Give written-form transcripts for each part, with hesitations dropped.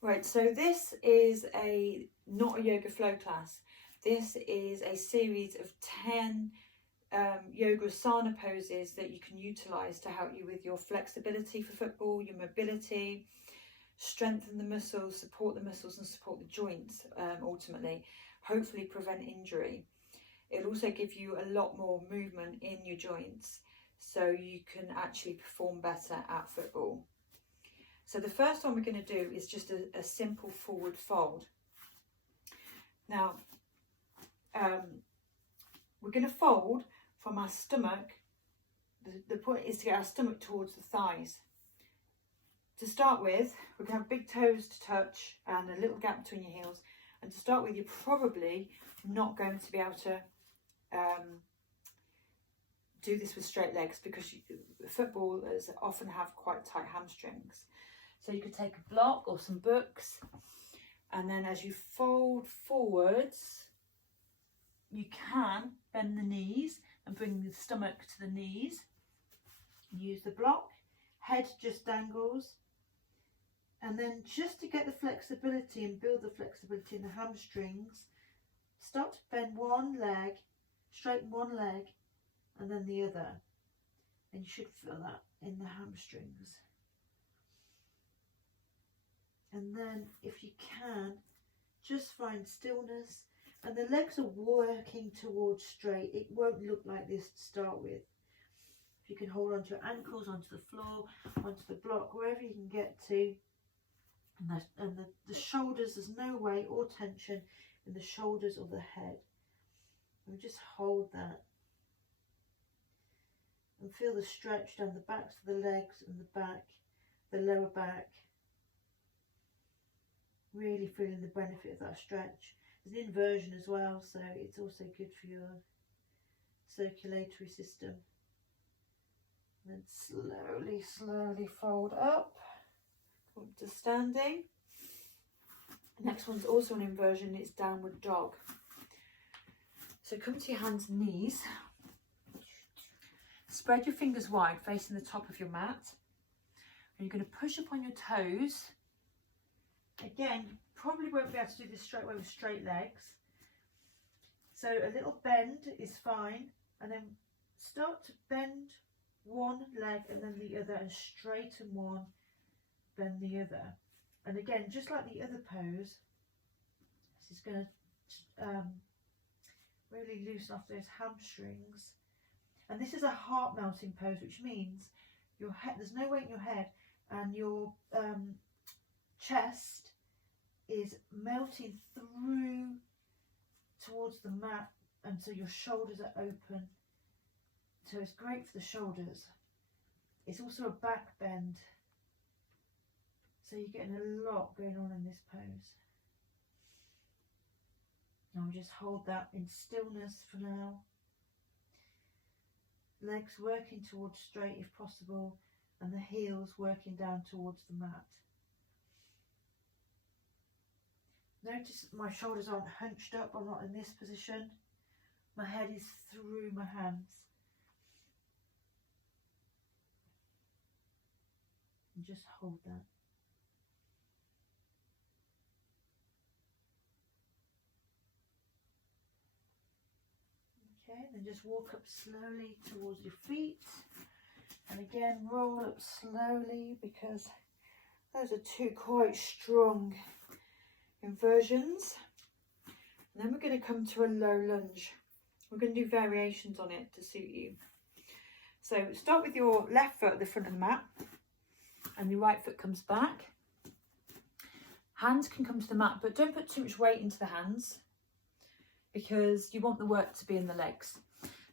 Right, so this is not a yoga flow class. This is a series of 10 yoga asana poses that you can utilize to help you with your flexibility for football, your mobility, strengthen the muscles, support the muscles and support the joints, ultimately, hopefully prevent injury. It'll also give you a lot more movement in your joints so you can actually perform better at football. So the first one we're going to do is just a simple forward fold. Now, we're going to fold from our stomach. The point is to get our stomach towards the thighs. To start with, we're going to have big toes to touch and a little gap between your heels. And to start with, you're probably not going to be able to do this with straight legs because footballers often have quite tight hamstrings. So you could take a block or some books, and then as you fold forwards, you can bend the knees and bring the stomach to the knees. Use the block, head just dangles, and then just to get the flexibility and build the flexibility in the hamstrings, start to bend one leg, straighten one leg, and then the other. And you should feel that in the hamstrings. And then if you can, just find stillness, and the legs are working towards straight. It won't look like this to start with. If you can hold onto your ankles, onto the floor, onto the block, wherever you can get to. And the shoulders, there's no weight or tension in the shoulders or the head. And just hold that. And feel the stretch down the backs of the legs and the back, the lower back. Really feeling the benefit of that stretch. There's an inversion as well, so it's also good for your circulatory system. And then slowly, slowly fold up to standing. The next one's also an inversion, it's downward dog. So come to your hands and knees. Spread your fingers wide, facing the top of your mat. And you're going to push up on your toes. Again, probably won't be able to do this straight away with straight legs. So a little bend is fine. And then start to bend one leg and then the other, and straighten one, bend the other. And again, just like the other pose, this is going to really loosen off those hamstrings. And this is a heart melting pose, which means your head, there's no weight in your head, and your chest is melting through towards the mat, and so your shoulders are open. So it's great for the shoulders. It's also a back bend. So you're getting a lot going on in this pose. Now just hold that in stillness for now. Legs working towards straight if possible, and the heels working down towards the mat. Notice my shoulders aren't hunched up, I'm not in this position. My head is through my hands. And just hold that. Okay, then just walk up slowly towards your feet. And again, roll up slowly, because those are two quite strong inversions. And then we're going to come to a low lunge. We're going to do variations on it to suit you. So start with your left foot at the front of the mat, and your right foot comes back. Hands can come to the mat, but don't put too much weight into the hands, because you want the work to be in the legs.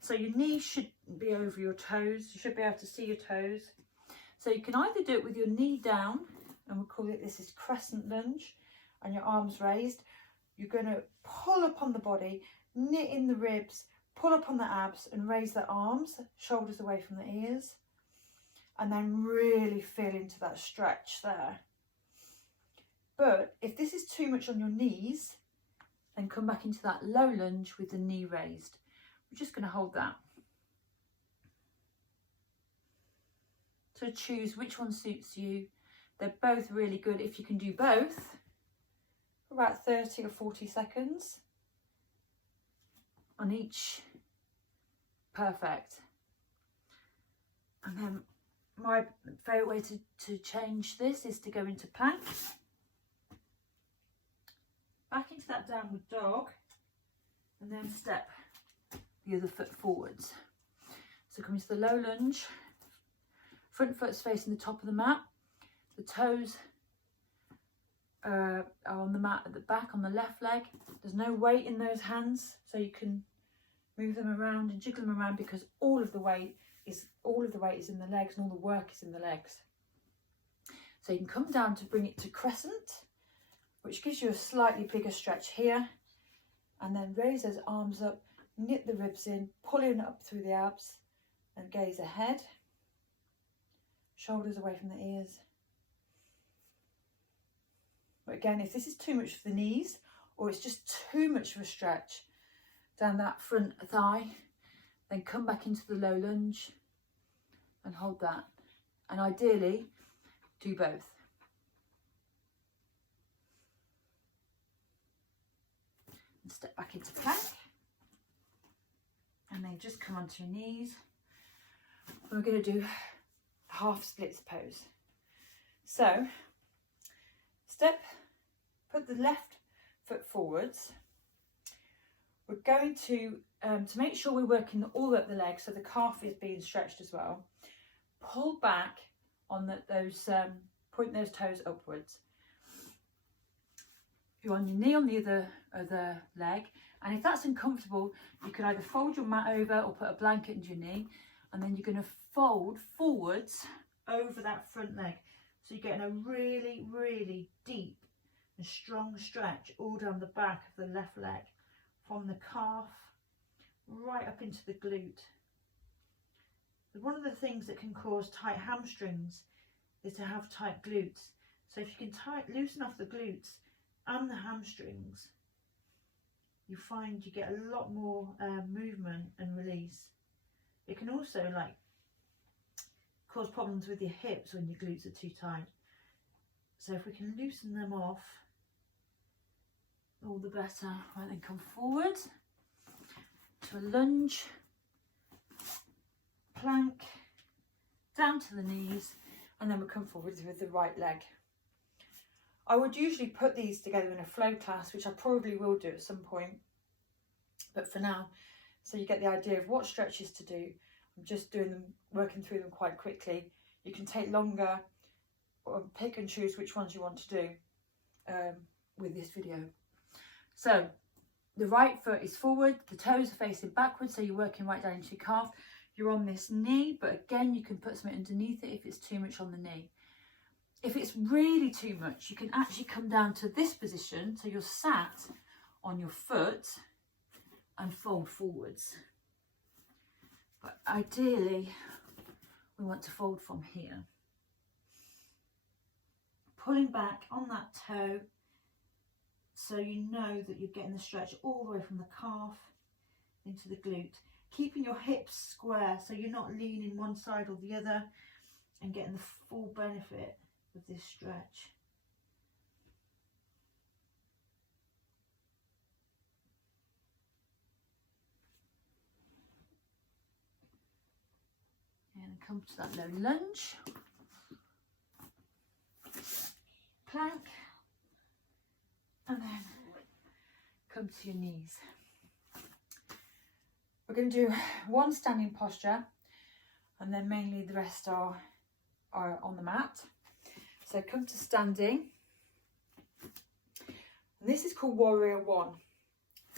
So your knees should be over your toes. You should be able to see your toes. So you can either do it with your knee down, and we'll call it, this is crescent lunge, and your arms raised. You're going to pull up on the body, knit in the ribs, pull up on the abs, and raise the arms, shoulders away from the ears, and then really feel into that stretch there. But if this is too much on your knees, then come back into that low lunge with the knee raised. We're just going to hold that. So choose which one suits you. They're both really good. If you can do both for about 30 or 40 seconds on each, perfect. And then my favourite way to change this is to go into plank, back into that downward dog, and then step the other foot forwards. So coming to the low lunge, front foot's facing the top of the mat, the toes are on the mat at the back on the left leg. There's no weight in those hands, so you can move them around and jiggle them around, because all of the weight is in the legs, and all the work is in the legs. So you can come down to bring it to crescent, which gives you a slightly bigger stretch here, and then raise those arms up, knit the ribs in, pulling up through the abs, and gaze ahead, shoulders away from the ears. But again, if this is too much for the knees, or it's just too much of a stretch down that front thigh, then come back into the low lunge and hold that. And ideally, do both. And step back into plank. And then just come onto your knees. And we're going to do half splits pose. So, put the left foot forwards. We're going to make sure we're working all up the leg, so the calf is being stretched as well. Pull back on point those toes upwards. You're on your knee on the other leg, and if that's uncomfortable, you can either fold your mat over or put a blanket under your knee, and then you're going to fold forwards over that front leg. So you're getting a really, really deep and strong stretch all down the back of the left leg, from the calf right up into the glute. One of the things that can cause tight hamstrings is to have tight glutes. So if you can loosen off the glutes and the hamstrings, you find you get a lot more movement and release. It can also cause problems with your hips when your glutes are too tight. So if we can loosen them off, all the better. Right, then come forward to a lunge, plank, down to the knees, and then we'll come forward with the right leg. I would usually put these together in a flow class, which I probably will do at some point, but for now, so you get the idea of what stretches to do. I'm just doing them, working through them quite quickly. You can take longer or pick and choose which ones you want to do with this video. So the right foot is forward, the toes are facing backwards, so you're working right down into your calf. You're on this knee, but again, you can put something underneath it if it's too much on the knee. If it's really too much, you can actually come down to this position, so you're sat on your foot and fold forwards. But ideally, we want to fold from here. Pulling back on that toe, so you know that you're getting the stretch all the way from the calf into the glute. Keeping your hips square, so you're not leaning one side or the other, and getting the full benefit of this stretch. And come to that low lunge. Plank. And then come to your knees. We're going to do one standing posture, and then mainly the rest are on the mat. So come to standing. And this is called Warrior One.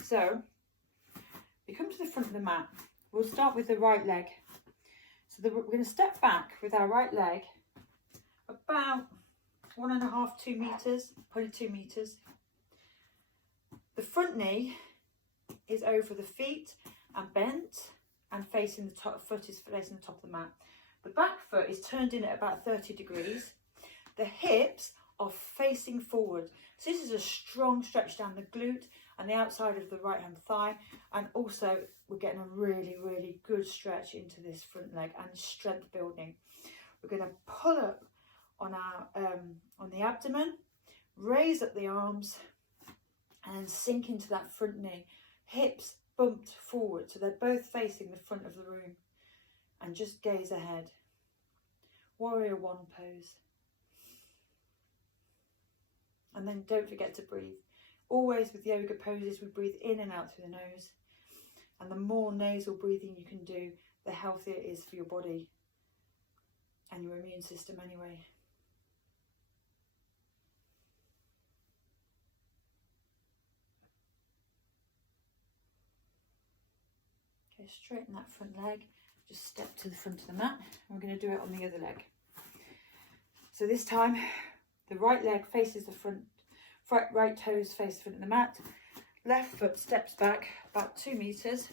So we come to the front of the mat. We'll start with the right leg. So we're going to step back with our right leg about 1.5, 2 meters, probably 2 meters. The front knee is over the feet and bent, and facing the top foot is facing the top of the mat. The back foot is turned in at about 30 degrees. The hips are facing forward. So this is a strong stretch down the glute and the outside of the right hand thigh, and also we're getting a really, really good stretch into this front leg and strength building. We're going to pull up on on the abdomen, raise up the arms and sink into that front knee. Hips bumped forward so they're both facing the front of the room, and just gaze ahead. Warrior One pose. And then don't forget to breathe. Always with yoga poses, we breathe in and out through the nose. And the more nasal breathing you can do, the healthier it is for your body and your immune system anyway. Okay, straighten that front leg. Just step to the front of the mat. And we're going to do it on the other leg. So this time, the right leg faces the front, right toes face the front of the mat. Left foot steps back about 2 meters.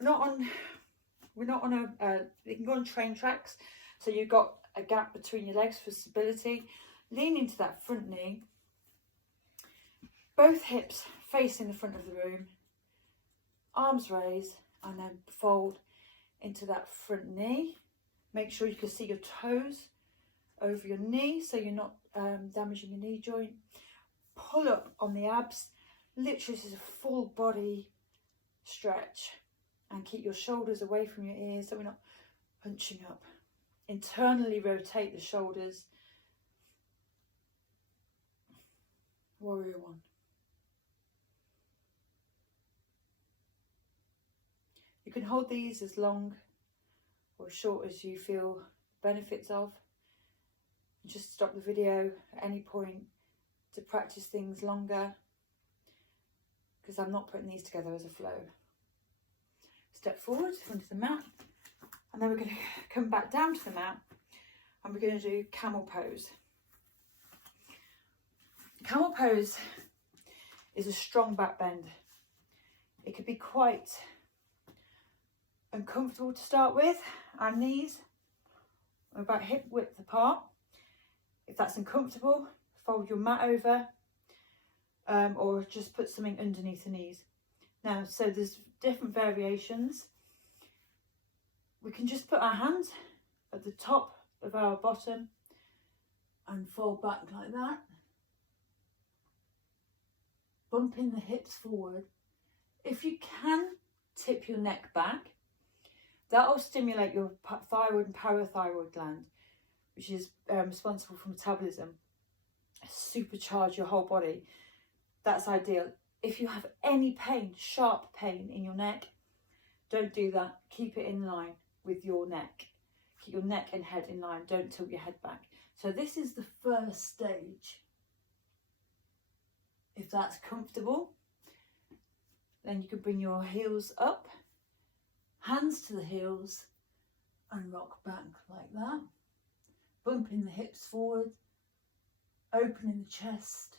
We're not on a, you can go on train tracks. So you've got a gap between your legs for stability. Lean into that front knee. Both hips facing the front of the room. Arms raise and then fold into that front knee. Make sure you can see your toes over your knee so you're not damaging your knee joint. Pull up on the abs. Literally, this is a full body stretch. And keep your shoulders away from your ears so we're not hunching up. Internally rotate the shoulders. Warrior One. You can hold these as long or short as you feel benefits of. Just stop the video at any point to practice things longer, because I'm not putting these together as a flow. Step forward onto the mat, and then we're going to come back down to the mat and we're going to do camel pose. Camel pose is a strong back bend. It could be quite uncomfortable to start with. Our knees are about hip width apart. If that's uncomfortable, fold your mat over or just put something underneath the knees. Now, so there's different variations. We can just put our hands at the top of our bottom and fold back like that. Bumping the hips forward. If you can tip your neck back, that will stimulate your thyroid and parathyroid gland, which is responsible for metabolism. Supercharge your whole body. That's ideal. If you have any pain, sharp pain in your neck, don't do that. Keep it in line with your neck. Keep your neck and head in line. Don't tilt your head back. So this is the first stage. If that's comfortable, then you can bring your heels up, hands to the heels, and rock back like that. Bumping the hips forward, opening the chest.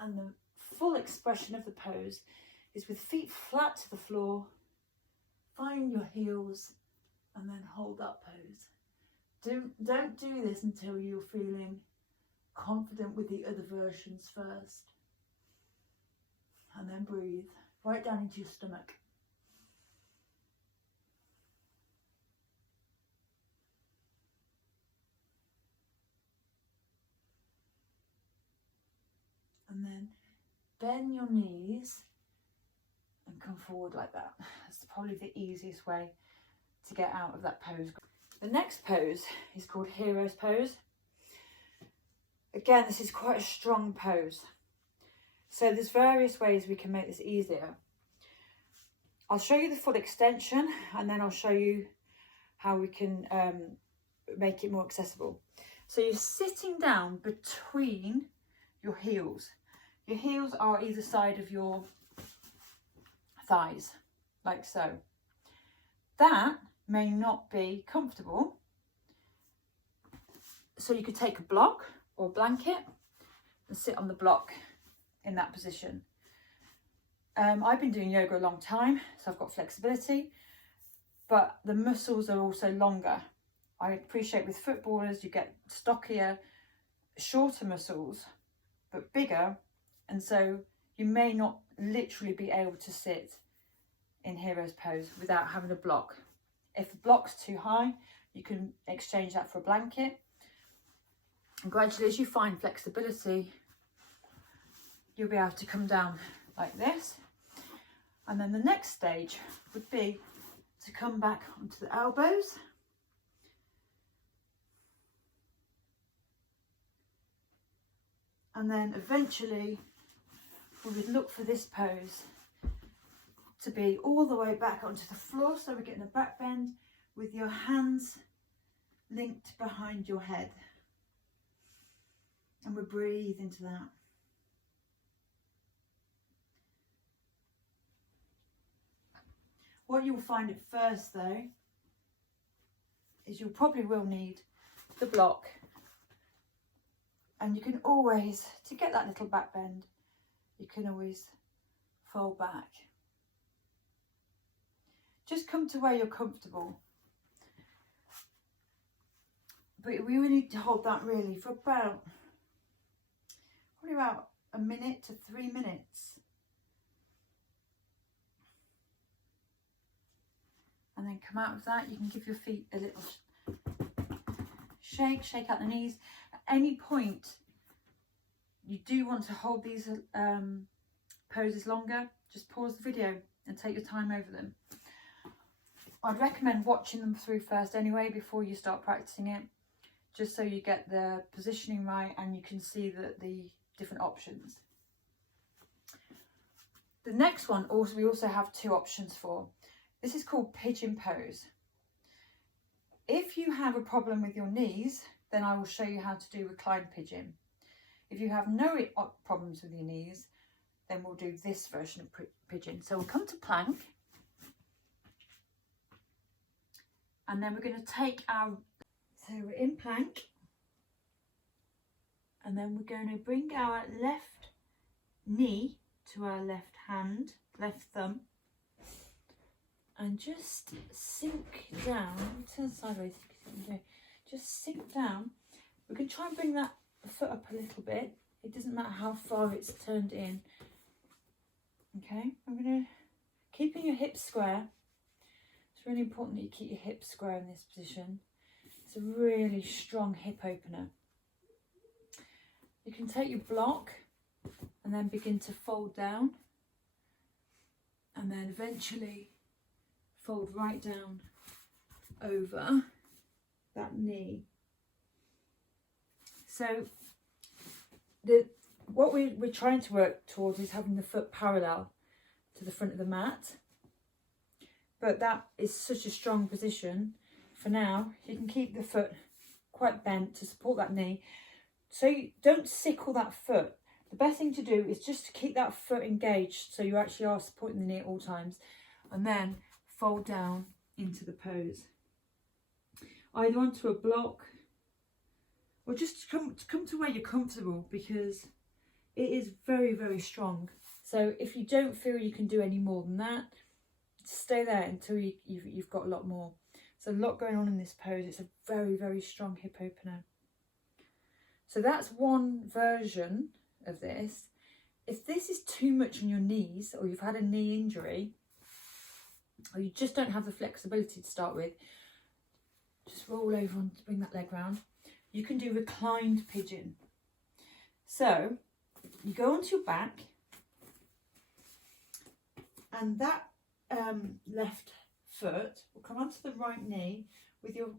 And the full expression of the pose is with feet flat to the floor. Find your heels and then hold that pose. Don't do this until you're feeling confident with the other versions first. And then breathe right down into your stomach. And then bend your knees and come forward like that. That's probably the easiest way to get out of that pose. The next pose is called Hero's Pose. Again, this is quite a strong pose. So there's various ways we can make this easier. I'll show you the full extension and then I'll show you how we can make it more accessible. So you're sitting down between your heels. Your heels are either side of your thighs, like so. That may not be comfortable. So you could take a block or blanket and sit on the block in that position. I've been doing yoga a long time, so I've got flexibility, but the muscles are also longer. I appreciate with footballers, you get stockier, shorter muscles, but bigger. And so you may not literally be able to sit in Hero's Pose without having a block. If the block's too high, you can exchange that for a blanket. And gradually, as you find flexibility, you'll be able to come down like this. And then the next stage would be to come back onto the elbows. And then eventually we would look for this pose to be all the way back onto the floor. So we're getting a back bend with your hands linked behind your head. And we breathe into that. What you'll find at first though, is you probably will need the block. And you can always, to get that little back bend, you can always fold back. Just come to where you're comfortable. But we will need to hold that really for probably about a minute to 3 minutes. And then come out of that. You can give your feet a little shake out the knees. At any point you do want to hold these poses longer, just pause the video and take your time over them. I'd recommend watching them through first anyway before you start practicing it, just so you get the positioning right and you can see the different options. The next one we also have 2 options for. This is called pigeon pose. If you have a problem with your knees, then I will show you how to do reclined pigeon. If you have no problems with your knees, then we'll do this version of pigeon. So we'll come to plank. And then we're going to take so we're in plank. And then we're going to bring our left knee to our left hand, left thumb. And just sink down, turn sideways, just sink down. We can try and bring that foot up a little bit. It doesn't matter how far it's turned in. Okay, I'm going to, keeping your hips square. It's really important that you keep your hips square in this position. It's a really strong hip opener. You can take your block and then begin to fold down. And then eventually fold right down over that knee. So what we're trying to work towards is having the foot parallel to the front of the mat. But that is such a strong position. For now, you can keep the foot quite bent to support that knee. So you don't sickle that foot. The best thing to do is just to keep that foot engaged so you actually are supporting the knee at all times. And then fold down into the pose. Either onto a block or just come to where you're comfortable, because it is very, very strong. So if you don't feel you can do any more than that, stay there until you've got a lot more. There's a lot going on in this pose. It's a very, very strong hip opener. So that's one version of this. If this is too much on your knees, or you've had a knee injury, or you just don't have the flexibility to start with, just roll over and bring that leg round. You can do reclined pigeon. So you go onto your back, and that left foot will come onto the right knee with your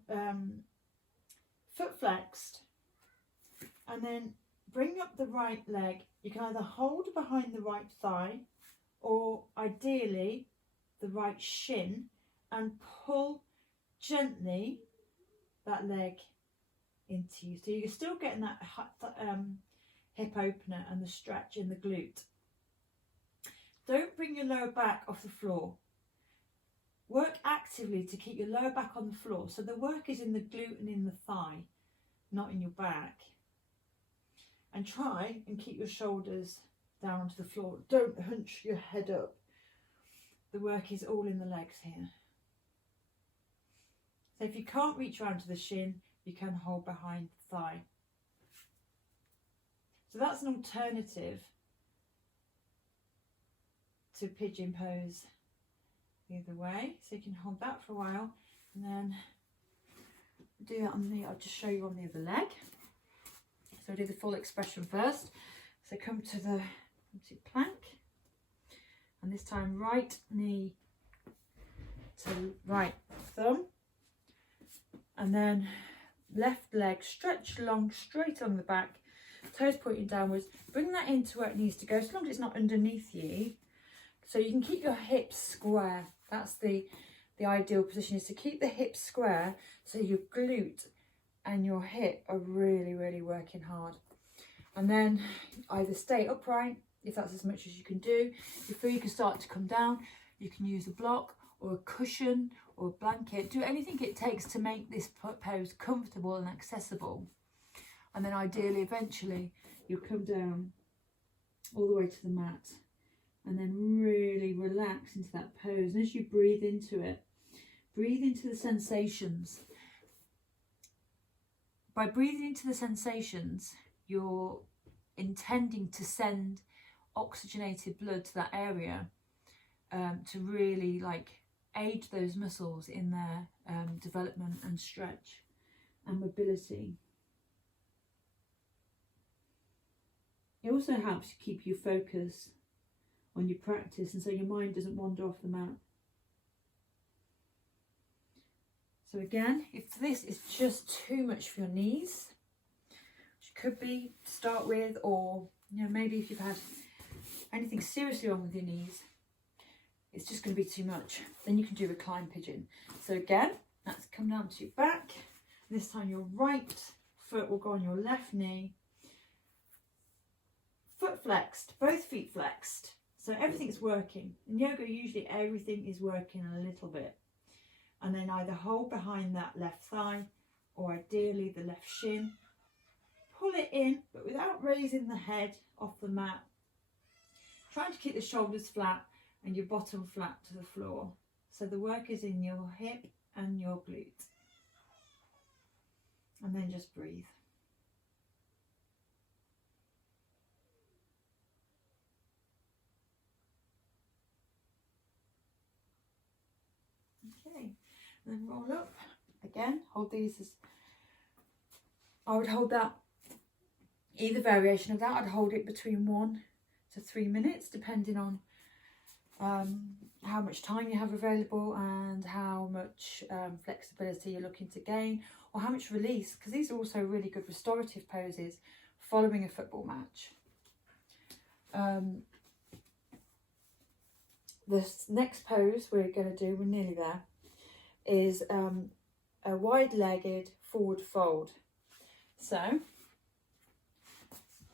foot flexed, and then bring up the right leg. You can either hold behind the right thigh, or ideally the right shin, and pull gently that leg into you. So you're still getting that hip opener and the stretch in the glute. Don't bring your lower back off the floor. Work actively to keep your lower back on the floor. So the work is in the glute and in the thigh, not in your back. And try and keep your shoulders down onto the floor. Don't hunch your head up. The work is all in the legs here. So if you can't reach around to the shin, you can hold behind the thigh. So that's an alternative to pigeon pose the other way. So you can hold that for a while and then do that on the, I'll just show you on the other leg. So I'll do the full expression first. So come to the plank, and this time right knee to right thumb, and then left leg stretch long, straight along the back, toes pointing downwards. Bring that into where it needs to go, as long as it's not underneath you. So you can keep your hips square. That's the ideal position, is to keep the hips square so your glute and your hip are really, really working hard. And then either stay upright, if that's as much as you can do. Before you can start to come down, you can use a block or a cushion or a blanket. Do anything it takes to make this pose comfortable and accessible. And then ideally, eventually, you'll come down all the way to the mat and then really relax into that pose. And as you breathe into it, breathe into the sensations. By breathing into the sensations, you're intending to send oxygenated blood to that area to really aid those muscles in their development and stretch and mobility. It also helps keep you focused on your practice, and so your mind doesn't wander off the mat. So again, if this is just too much for your knees, which could be to start with, or maybe if you've had anything seriously wrong with your knees, it's just going to be too much, then you can do recline pigeon. So again, that's come down to your back. This time your right foot will go on your left knee, foot flexed, both feet flexed. So everything's working. In yoga, usually everything is working a little bit. And then either hold behind that left thigh, or ideally the left shin. Pull it in, but without raising the head off the mat. Trying to keep the shoulders flat and your bottom flat to the floor. So the work is in your hip and your glute. And then just breathe. Okay, and then roll up. Again, hold these as, I would hold that, either variation of that, I'd hold it between 1 to 3 minutes, depending on how much time you have available and how much flexibility you're looking to gain, or how much release, because these are also really good restorative poses following a football match. This next pose we're going to do, we're nearly there, is a wide-legged forward fold. So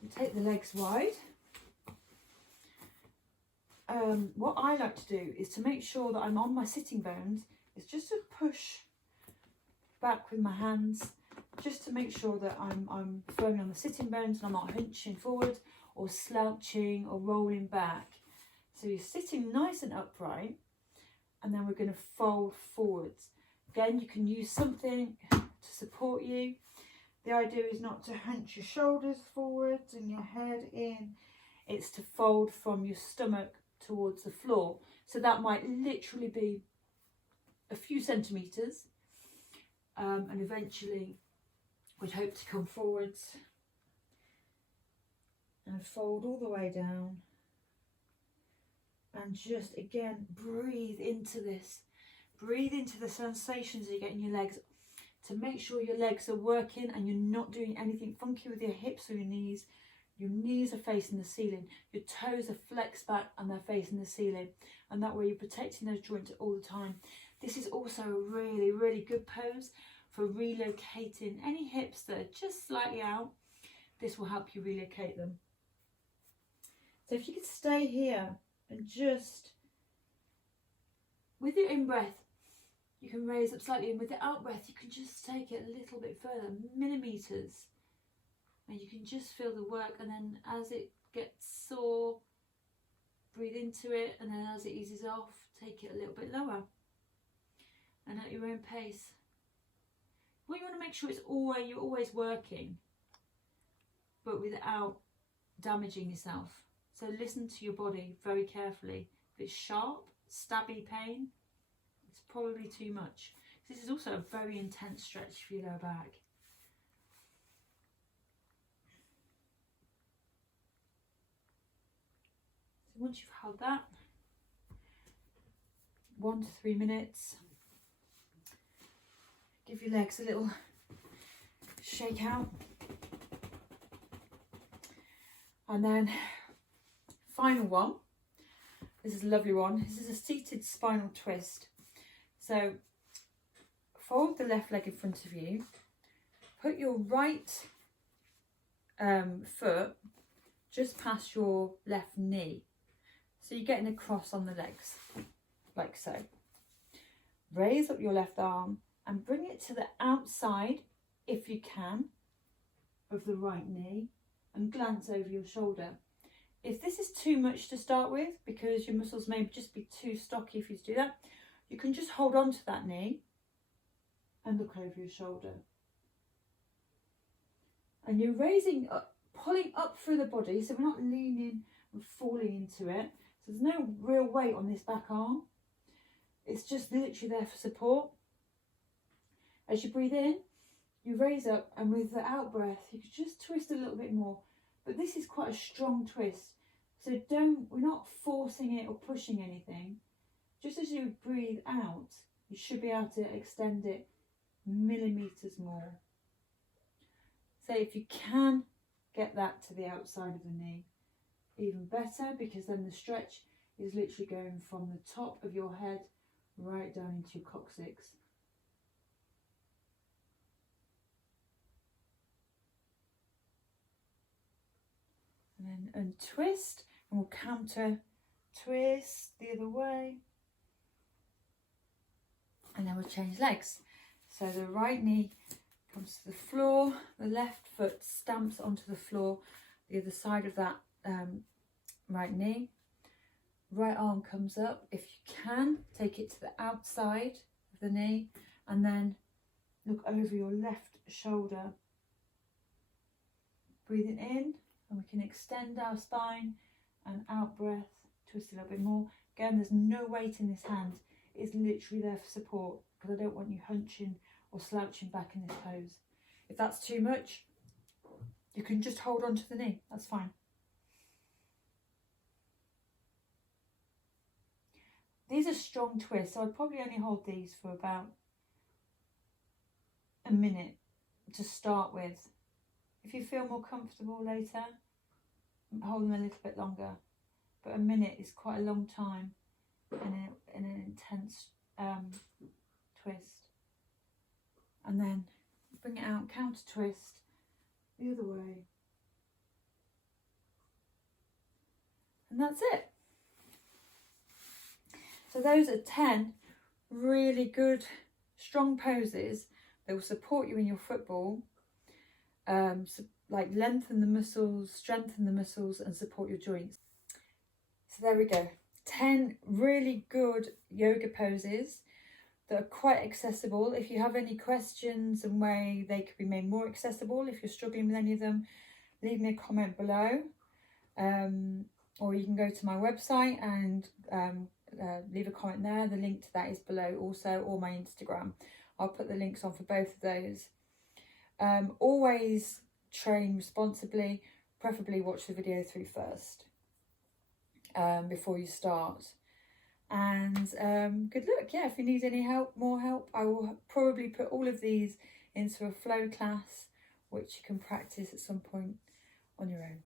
you take the legs wide. What I like to do is to make sure that I'm on my sitting bones, is just to push back with my hands, just to make sure that I'm firmly on the sitting bones and I'm not hunching forward or slouching or rolling back. So you're sitting nice and upright, and then we're going to fold forwards. Again, you can use something to support you. The idea is not to hunch your shoulders forwards and your head in. It's to fold from your stomach towards the floor. So that might literally be a few centimetres, and eventually we'd hope to come forwards and fold all the way down. And just again, breathe into this. Breathe into the sensations that you get in your legs, to make sure your legs are working and you're not doing anything funky with your hips or your knees. Your knees are facing the ceiling. Your toes are flexed back and they're facing the ceiling. And that way you're protecting those joints all the time. This is also a really, really good pose for relocating any hips that are just slightly out. This will help you relocate them. So if you could stay here and just, with your in-breath, you can raise up slightly, and with the out-breath, you can just take it a little bit further, millimetres. And you can just feel the work, and then as it gets sore, breathe into it, and then as it eases off, take it a little bit lower. And at your own pace. What you want to make sure is you're always working, but without damaging yourself. So listen to your body very carefully. If it's sharp, stabby pain, it's probably too much. This is also a very intense stretch for your lower back. So once you've held that, 1 to 3 minutes, give your legs a little shake out. And then final one, this is a lovely one. This is a seated spinal twist. So fold the left leg in front of you, put your right foot just past your left knee. So you're getting a cross on the legs, like so. Raise up your left arm and bring it to the outside, if you can, of the right knee, and glance over your shoulder. If this is too much to start with, because your muscles may just be too stocky for you to do that, you can just hold on to that knee and look over your shoulder. And you're raising up, pulling up through the body, so we're not leaning and falling into it. So there's no real weight on this back arm. It's just literally there for support. As you breathe in, you raise up, and with the out breath, you can just twist a little bit more. But this is quite a strong twist. So we're not forcing it or pushing anything. Just as you breathe out, you should be able to extend it millimeters more. So if you can get that to the outside of the knee, even better, because then the stretch is literally going from the top of your head right down into your coccyx. And then untwist, and we'll counter twist the other way. And then we'll change legs. So the right knee comes to the floor, the left foot stamps onto the floor, the other side of that right knee. Right arm comes up. If you can, take it to the outside of the knee, and then look over your left shoulder. Breathing in, and we can extend our spine, and out breath, twist a little bit more. Again, there's no weight in this hand. It's literally there for support, because I don't want you hunching or slouching back in this pose. If that's too much, you can just hold on to the knee. That's fine. These are strong twists, so I'd probably only hold these for about a minute to start with. If you feel more comfortable later, hold them a little bit longer. But a minute is quite a long time in an intense twist. And then bring it out, counter twist the other way. And that's it. So those are 10 really good, strong poses that will support you in your football, like lengthen the muscles, strengthen the muscles, and support your joints. So there we go. 10 really good yoga poses that are quite accessible. If you have any questions and way they could be made more accessible, if you're struggling with any of them, leave me a comment below. Or you can go to my website and leave a comment there. The link to that is below also, or my Instagram. I'll put the links on for both of those. Always train responsibly, preferably watch the video through first before you start. And good luck. Yeah, if you need any help, more help, I will probably put all of these into a flow class which you can practice at some point on your own.